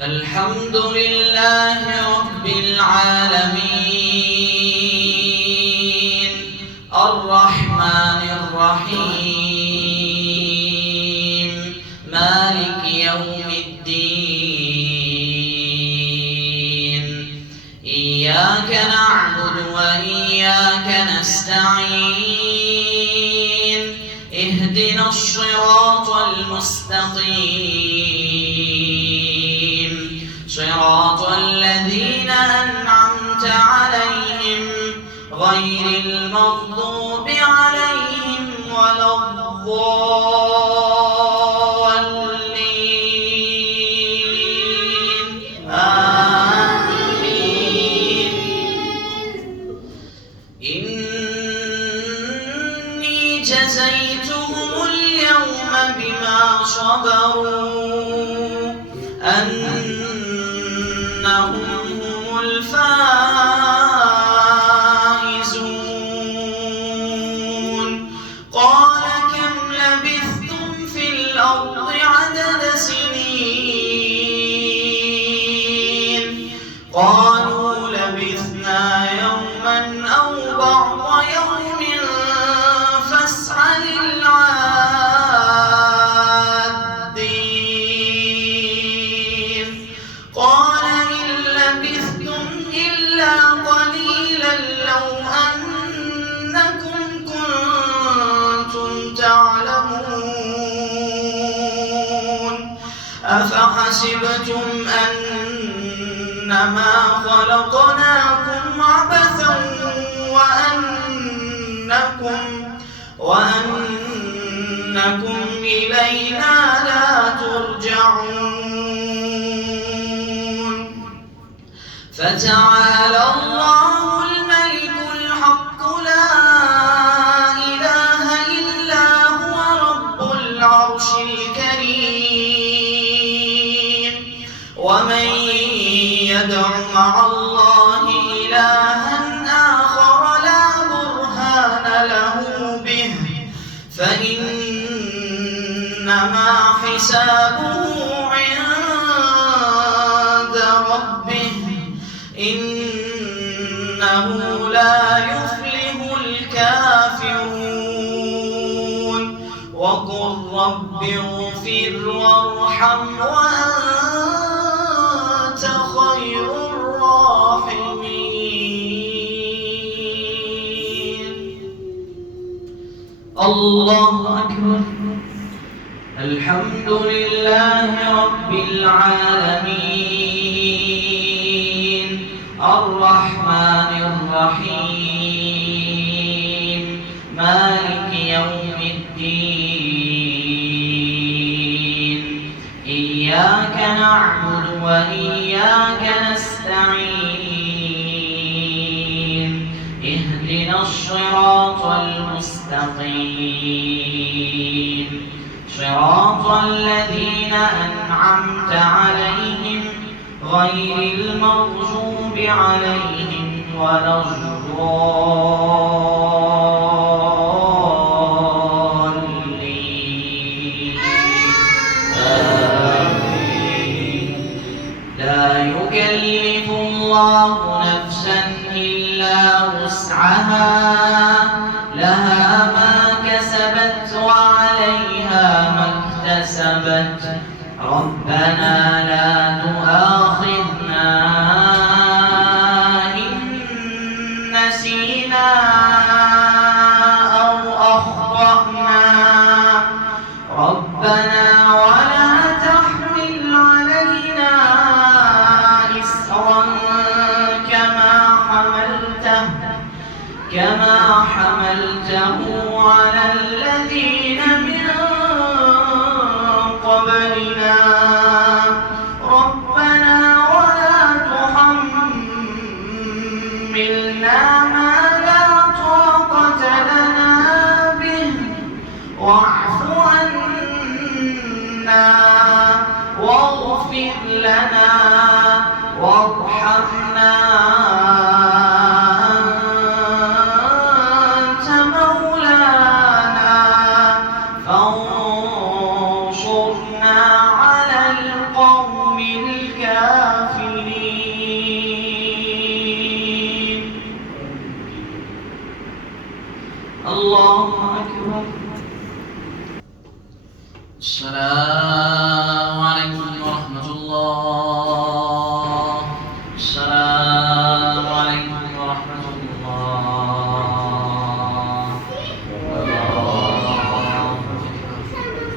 الحمد لله رب العالمين الرحمن الرحيم مالك يوم الدين إياك نعبد وإياك نستعين اهدنا الصراط المستقيم صراط الذين أنعمت عليهم غير المغضوب عليهم ولا الضالين آمين. إني جزيتهم اليوم بما صبروا أنهم هم الفائزون. قال كم لبثتم في الأرض عدد سنين قالوا لبثنا يوما أو بعض يوم فاسأل العادين. قال إن لبثتم إلا قليلا لو أنكم كنتم تعلمون أفحسبتم أنما خلقناكم عبثا وأنكم إلينا لا ترجعون. فتعالى الله الملك الحق لا إله إلا هو رب العرش الكريم. ومن يدع مع الله إلها آخر لا برهان له به فإنما حسابه عند ربه إنه لا يفلح الكافرون. وقل رب اغفر وارحم وأنت خير الراحمين. الله أكبر. الحمد لله رب العالمين الرحمن الرحيم مالك يوم الدين إياك نعبد وإياك نستعين اهدنا الصراط المستقيم صراط الذين أنعمت عليهم غير المغضوب عليهم ولا الضالين آمين. لا يكلف الله نفسا إلا وسعها لها ما كسبت وعليها ما اكتسبت ربنا لا تؤاخذنا إن نسينا أو أخطأنا ربنا ولا تحمل علينا إصرا كما حملته على الذين من قبلنا ربنا ولا تحملنا ما لا طاقة لنا به واعف عنا واغفر لنا وارحمنا أنت مولانا فانصرنا على القوم الله أكبر. الصلاة